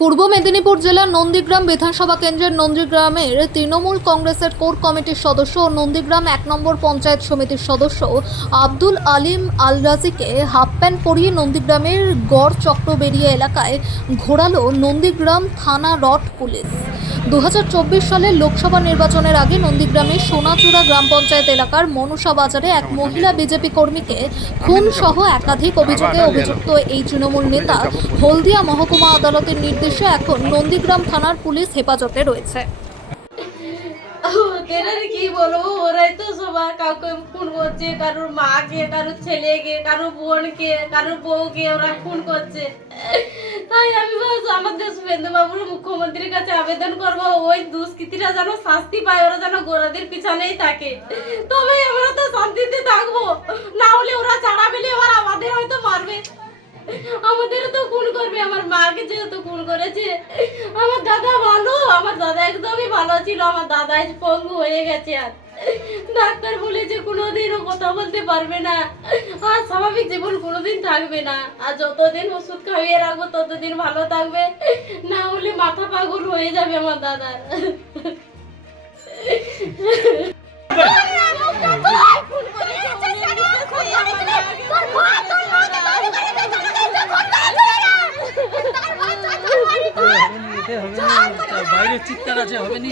পূর্ব মেদিনীপুর জেলার নন্দীগ্রাম বিধানসভা কেন্দ্রের নন্দীগ্রামের তৃণমূল কংগ্রেসের কোর কমিটির সদস্য ও নন্দীগ্রাম ১ নম্বর পঞ্চায়েত সমিতির সদস্য আব্দুল আলিম আল রাজিকে হাফ প্যান্ট পরিয়ে নন্দীগ্রামের গড় চক্রবেড়িয়া এলাকায় ঘোরালো নন্দীগ্রাম থানা রড পুলিশ। ২০২৪ সালের লোকসভা নির্বাচনের আগে নন্দীগ্রামের সোনাচূড়া গ্রাম পঞ্চায়েত এলাকার মনসা বাজারে এক মহিলা বিজেপি কর্মীকে খুন সহ একাধিক অভিযোগে অভিযুক্ত এই তৃণমূল নেতা হলদিয়া মহকুমা আদালতের নির্দেশে এখন নন্দীগ্রাম থানার পুলিশ হেফাজতে রয়েছে। ওদের আর কি বলবো, ওরাই তো সবার কাউকে খুন করছে, কারোর মাকে, কারোর ছেলেকে, কারোর বোনকে, কারোর বউকে ওরা খুন করছে। তাই আমি আমাদের শুভেন্দু বাবুর মুখ্যমন্ত্রীর কাছে আবেদন করব, ওই দুষ্কৃতীরা যেন শাস্তি পায়, ওরা যেন গোড়াদের পিছনেই থাকে, তবে আমরা তো শান্তিতে থাকবো। না হলে ওরা ছাড়া পেলে এবার আমাদের হয়তো মারবে, আমাদের তো খুন করবে। আমার মাকে যেহেতু খুন করেছে, আমার দাদা ভালো, আমার দাদা একদমই ভালো ছিল, আমার দাদা পঙ্গু হয়ে গেছে। আর ডাক্তার বলেছে কোনোদিনও কথা বলতে পারবে না, আর স্বাভাবিক জীবন কোনোদিন থাকবে না। আর যতদিন ওষুধ খাইয়ে রাখবো ততদিন ভালো থাকবে, না হলে মাথা পাগল হয়ে যাবে আমার দাদা। বাইরে চিৎকার আছে, হবে নি।